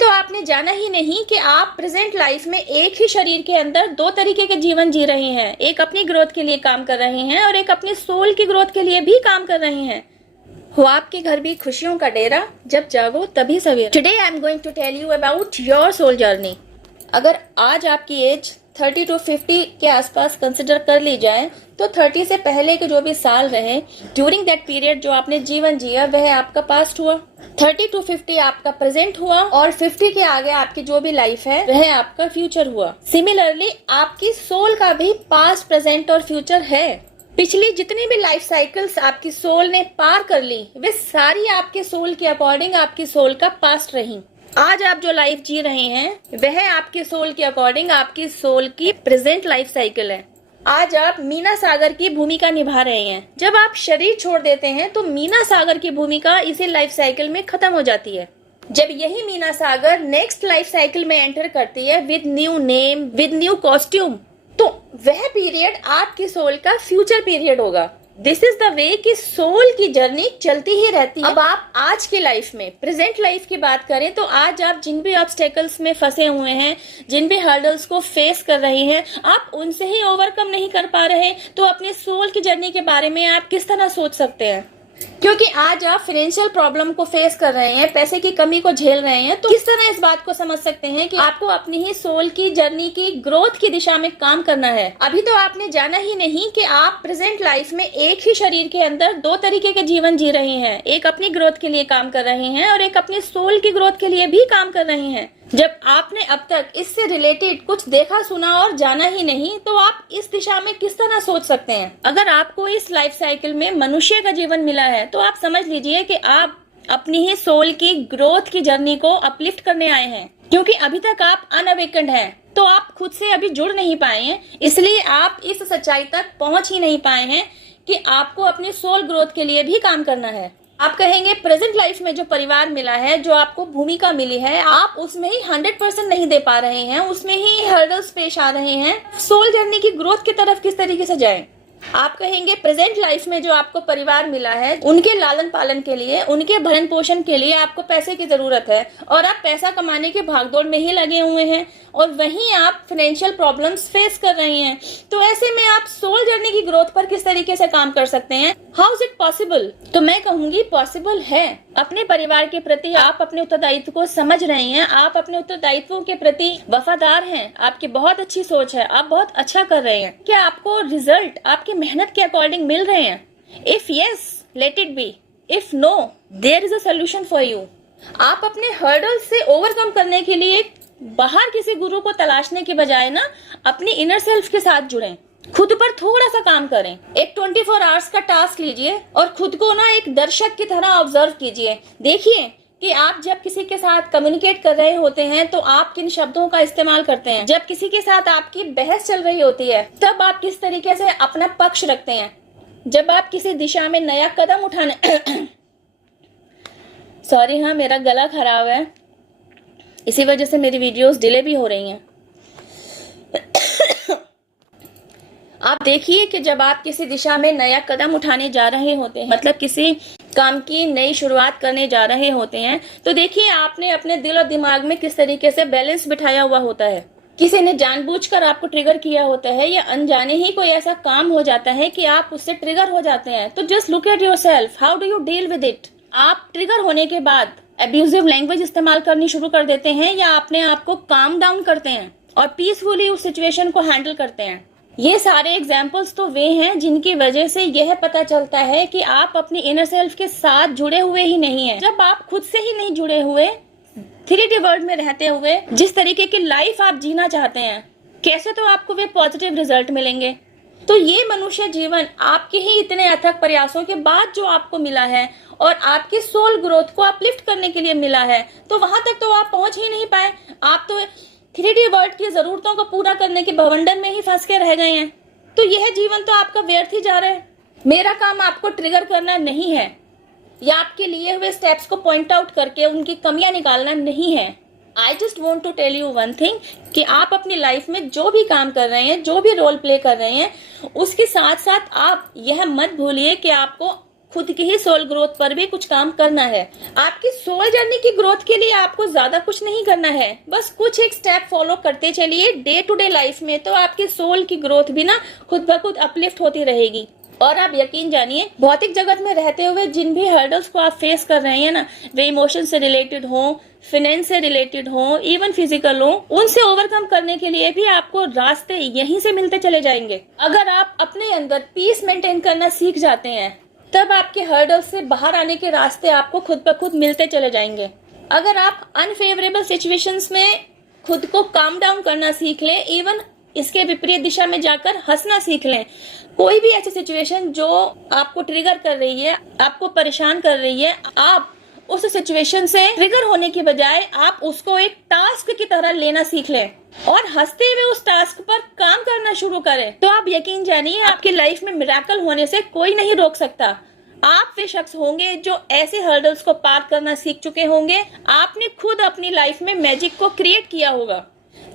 तो आपने जाना ही नहीं कि आप प्रेजेंट लाइफ में एक ही शरीर के अंदर दो तरीके के जीवन जी रहे हैं। एक अपनी ग्रोथ के लिए काम कर रहे हैं और एक अपनी सोल की ग्रोथ के लिए भी काम कर रहे हैं। हो आपके घर भी खुशियों का डेरा, जब जागो तभी सवेरा। Today I am going to tell you about your soul journey. अगर आज आपकी एज 30 to 50 के आसपास कंसिडर कर ली जाए तो 30 से पहले के जो भी साल रहे, ड्यूरिंग दैट पीरियड जो आपने जीवन जिया वह आपका पास्ट हुआ। 30 to 50 आपका प्रेजेंट हुआ और 50 के आगे आपकी जो भी लाइफ है वह आपका फ्यूचर हुआ। सिमिलरली आपकी सोल का भी पास्ट, प्रेजेंट और फ्यूचर है। पिछली जितनी भी लाइफ साइकिल्स आपकी सोल ने पार कर ली वे सारी आपके सोल के अकॉर्डिंग आपकी सोल का पास्ट रही। आज आप जो लाइफ जी रहे हैं वह आपके सोल के अकॉर्डिंग आपकी सोल की प्रेजेंट लाइफ साइकिल है। आज आप मीना सागर की भूमिका निभा रहे हैं। जब आप शरीर छोड़ देते हैं तो मीना सागर की भूमिका इसी लाइफ साइकिल में खत्म हो जाती है। जब यही मीना सागर नेक्स्ट लाइफ साइकिल में एंटर करती है with new name, with new costume, तो वह पीरियड आपकी सोल का फ्यूचर पीरियड होगा। दिस इज द वे कि सोल की जर्नी चलती ही रहती है। अब आप आज की लाइफ में, प्रेजेंट लाइफ की बात करें तो आज आप जिन भी ऑब्स्टेकल्स में फंसे हुए हैं, जिन भी हर्डल्स को फेस कर रहे हैं, आप उनसे ही ओवरकम नहीं कर पा रहे तो अपने सोल की जर्नी के बारे में आप किस तरह सोच सकते हैं? क्योंकि आज आप फाइनेंशियल प्रॉब्लम को फेस कर रहे हैं, पैसे की कमी को झेल रहे हैं, तो किस तरह इस बात को समझ सकते हैं कि आपको अपनी ही सोल की जर्नी की ग्रोथ की दिशा में काम करना है। अभी तो आपने जाना ही नहीं कि आप प्रेजेंट लाइफ में एक ही शरीर के अंदर दो तरीके के जीवन जी रहे हैं। एक अपनी ग्रोथ के लिए काम कर रहे हैं और एक अपनी सोल की ग्रोथ के लिए भी काम कर रहे हैं। जब आपने अब तक इससे रिलेटेड कुछ देखा, सुना और जाना ही नहीं तो आप इस दिशा में किस तरह सोच सकते हैं? अगर आपको इस लाइफ साइकिल में मनुष्य का जीवन मिला है तो आप समझ लीजिए कि आप अपनी ही सोल की ग्रोथ की जर्नी को अपलिफ्ट करने आए हैं। क्योंकि अभी तक आप अनअवेकन्ड हैं तो आप खुद से अभी जुड़ नहीं पाए हैं, इसलिए आप इस सच्चाई तक पहुंच ही नहीं पाए हैं कि आपको अपनी सोल ग्रोथ के लिए भी काम करना है। आप कहेंगे प्रेजेंट लाइफ में जो परिवार मिला है, जो आपको भूमिका मिली है, आप उसमें ही 100% नहीं दे पा रहे हैं, उसमें ही हर्डल्स पेश आ रहे हैं। सोल जर्नी की ग्रोथ की तरफ किस तरीके से जाएं? आप कहेंगे प्रेजेंट लाइफ में जो आपको परिवार मिला है, उनके लालन पालन के लिए, उनके भरण पोषण के लिए आपको पैसे की जरूरत है और आप पैसा कमाने के भागदौड़ में ही लगे हुए हैं और वहीं आप फाइनेंशियल प्रॉब्लम्स फेस कर रहे हैं। तो ऐसे में आप सोल जर्नी की ग्रोथ पर किस तरीके से काम कर सकते हैं? How is it possible? तो मैं कहूंगी पॉसिबल है। अपने परिवार के प्रति आप अपने उत्तरदायित्व को समझ रहे हैं, आप अपने उत्तरदायित्वों के प्रति वफादार हैं, आपकी बहुत अच्छी सोच है, आप बहुत अच्छा कर रहे हैं। क्या आपको रिजल्ट आपकी मेहनत के अकॉर्डिंग मिल रहे हैं? If yes, let it be. If no, there is a solution for you. आप अपने हर्डल से ओवरकम करने के लिए बाहर किसी गुरु को तलाशने के बजाय ना अपनी इनर सेल्फ के साथ जुड़ें, खुद पर थोड़ा सा काम करें। एक 24 आवर्स का टास्क लीजिए और खुद को ना एक दर्शक की तरह ऑब्जर्व कीजिए। देखिए कि आप जब किसी के साथ कम्युनिकेट कर रहे होते हैं तो आप किन शब्दों का इस्तेमाल करते हैं। जब किसी के साथ आपकी बहस चल रही होती है तब आप किस तरीके से अपना पक्ष रखते हैं। जब आप किसी दिशा में नया कदम उठाने सॉरी हाँ, मेरा गला खराब है, इसी वजह से मेरी वीडियोस डिले भी हो रही हैं। आप देखिए कि जब आप किसी दिशा में नया कदम उठाने जा रहे होते हैं, मतलब किसी काम की नई शुरुआत करने जा रहे होते हैं, तो देखिए आपने अपने दिल और दिमाग में किस तरीके से बैलेंस बिठाया हुआ होता है। किसी ने जानबूझकर आपको ट्रिगर किया होता है या अनजाने ही कोई ऐसा काम हो जाता है कि आप उससे ट्रिगर हो जाते हैं। तो just look at yourself, how do you deal with it? आप ट्रिगर होने के बाद अब्यूजिव लैंग्वेज इस्तेमाल करनी शुरू कर देते हैं या अपने आप को काम डाउन करते हैं और पीसफुली उस सिचुएशन को हैंडल करते हैं। ये सारे एग्जाम्पल्स तो वे हैं जिनकी वजह से यह पता चलता है कि आप अपनी इनर सेल्फ के साथ जुड़े हुए ही नहीं हैं। जब आप खुद से ही नहीं जुड़े हुए, 3D वर्ल्ड में रहते हुए जिस तरीके की लाइफ आप जीना चाहते हैं, कैसे तो आपको वे पॉजिटिव रिजल्ट मिलेंगे? तो ये मनुष्य जीवन आपके ही इतने अथक प्रयासों के बाद जो आपको मिला है और आपकी सोल ग्रोथ को अपलिफ्ट करने के लिए मिला है, तो वहां तक तो आप पहुंच ही नहीं पाए। आप तो 3D वर्ल्ड की जरूरतों को पूरा करने के भवंडर में ही फंस के रह गए हैं। तो यह जीवन तो आपका व्यर्थ ही जा रहा है। मेरा काम आपको ट्रिगर करना नहीं है या आपके लिए हुए स्टेप्स को पॉइंट आउट करके उनकी कमियां निकालना नहीं है। I just want to tell you one thing कि आप अपनी लाइफ में जो भी काम कर रहे हैं, जो भी रोल प्ले कर रहे हैं, उसके साथ साथ आप यह मत भूलिए कि आपको खुद की ही सोल ग्रोथ पर भी कुछ काम करना है। आपकी सोल जर्नी की ग्रोथ के लिए आपको ज्यादा कुछ नहीं करना है, बस कुछ एक स्टेप फॉलो करते चलिए डे टू डे लाइफ में, तो आपकी सोल की ग्रोथ भी ना खुद ब खुद अपलिफ्ट होती रहेगी। और आप यकीन जानिए, भौतिक जगत में रहते हुए जिन भी हर्डल्स को आप फेस कर रहे हैं ना, वे इमोशन से रिलेटेड हो, फाइनेंस से रिलेटेड हो, इवन फिजिकल हो, उनसे ओवरकम करने के लिए भी आपको रास्ते यहीं से मिलते चले जाएंगे। अगर आप अपने अंदर पीस मेंटेन करना सीख जाते हैं, तब आपके हर्डल्स से बाहर आने के रास्ते आपको खुद ब खुद मिलते चले जाएंगे। अगर आप अनफेवरेबल सिचुएशंस में खुद को काम डाउन करना सीख लें, इवन इसके विपरीत दिशा में जाकर हंसना सीख लें, कोई भी ऐसी सिचुएशन जो आपको ट्रिगर कर रही है, आपको परेशान कर रही है, आप उस सिचुएशन से ट्रिगर होने की बजाय आप उसको एक टास्क की तरह लेना सीख लें और हंसते हुए उस टास्क पर काम करना शुरू करें, तो आप यकीन जानिए आपकी लाइफ में मिरेकल होने से कोई नहीं रोक सकता। आप वे शख्स होंगे जो ऐसे हर्डल्स को पार करना सीख चुके होंगे। आपने खुद अपनी लाइफ में मैजिक को क्रिएट किया होगा।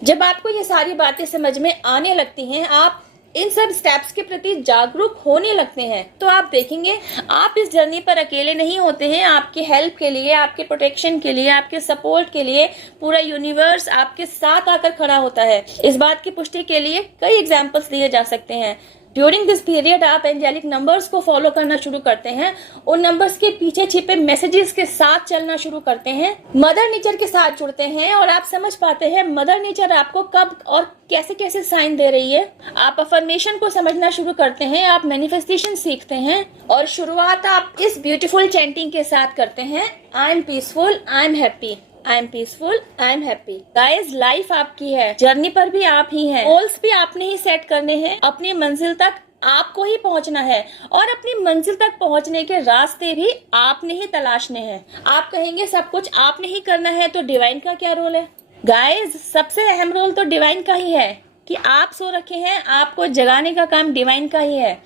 जब आपको ये सारी बातें समझ में आने लगती हैं, आप इन सब स्टेप्स के प्रति जागरूक होने लगते हैं, तो आप देखेंगे आप इस जर्नी पर अकेले नहीं होते हैं। आपकी हेल्प के लिए, आपके प्रोटेक्शन के लिए, आपके सपोर्ट के लिए पूरा यूनिवर्स आपके साथ आकर खड़ा होता है। इस बात की पुष्टि के लिए कई एग्जाम्पल्स दिए जा सकते हैं। ड्यूरिंग दिस पीरियड आप एंजेलिक नंबर्स को फॉलो करना शुरू करते हैं, उन नंबर्स के पीछे छिपे मैसेजेस के साथ चलना शुरू करते हैं, मदर नेचर के साथ जुड़ते हैं और आप समझ पाते हैं मदर नेचर आपको कब और कैसे कैसे साइन दे रही है। आप अफर्मेशन को समझना शुरू करते हैं, आप मैनिफेस्टेशन सीखते हैं और शुरुआत आप इस ब्यूटीफुल चैंटिंग के साथ करते हैं, I am peaceful, I am happy, I am peaceful, I am happy. Guys, life आपकी है, जर्नी पर भी आप ही हैं, गोल्स भी आपने ही सेट करने हैं, अपनी मंजिल तक आपको ही पहुंचना है और अपनी मंजिल तक पहुंचने के रास्ते भी आपने ही तलाशने हैं। आप कहेंगे सब कुछ आपने ही करना है, तो डिवाइन का क्या रोल है? गाइस, सबसे अहम रोल तो डिवाइन का ही है कि आप सो रखे हैं, आपको जगाने का काम डिवाइन का ही है।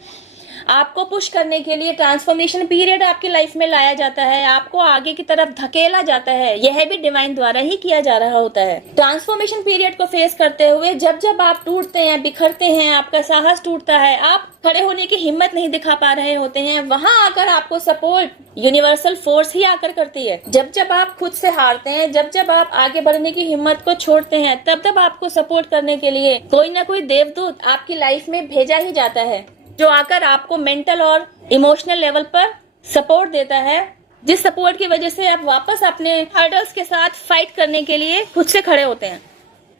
आपको पुश करने के लिए ट्रांसफॉर्मेशन पीरियड आपकी लाइफ में लाया जाता है, आपको आगे की तरफ धकेला जाता है, यह भी डिवाइन द्वारा ही किया जा रहा होता है। ट्रांसफॉर्मेशन पीरियड को फेस करते हुए जब जब आप टूटते हैं, बिखरते हैं, आपका साहस टूटता है, आप खड़े होने की हिम्मत नहीं दिखा पा रहे होते हैं, वहां आकर आपको सपोर्ट यूनिवर्सल फोर्स ही आकर करती है। जब जब आप खुद से हारते हैं, जब जब आप आगे बढ़ने की हिम्मत को छोड़ते हैं, तब तब आपको सपोर्ट करने के लिए कोई ना कोई देवदूत आपकी लाइफ में भेजा ही जाता है, जो आकर आपको मेंटल और इमोशनल लेवल पर सपोर्ट देता है, जिस सपोर्ट की वजह से आप वापस अपने हर्डल्स के साथ फाइट करने के लिए खुद से खड़े होते हैं।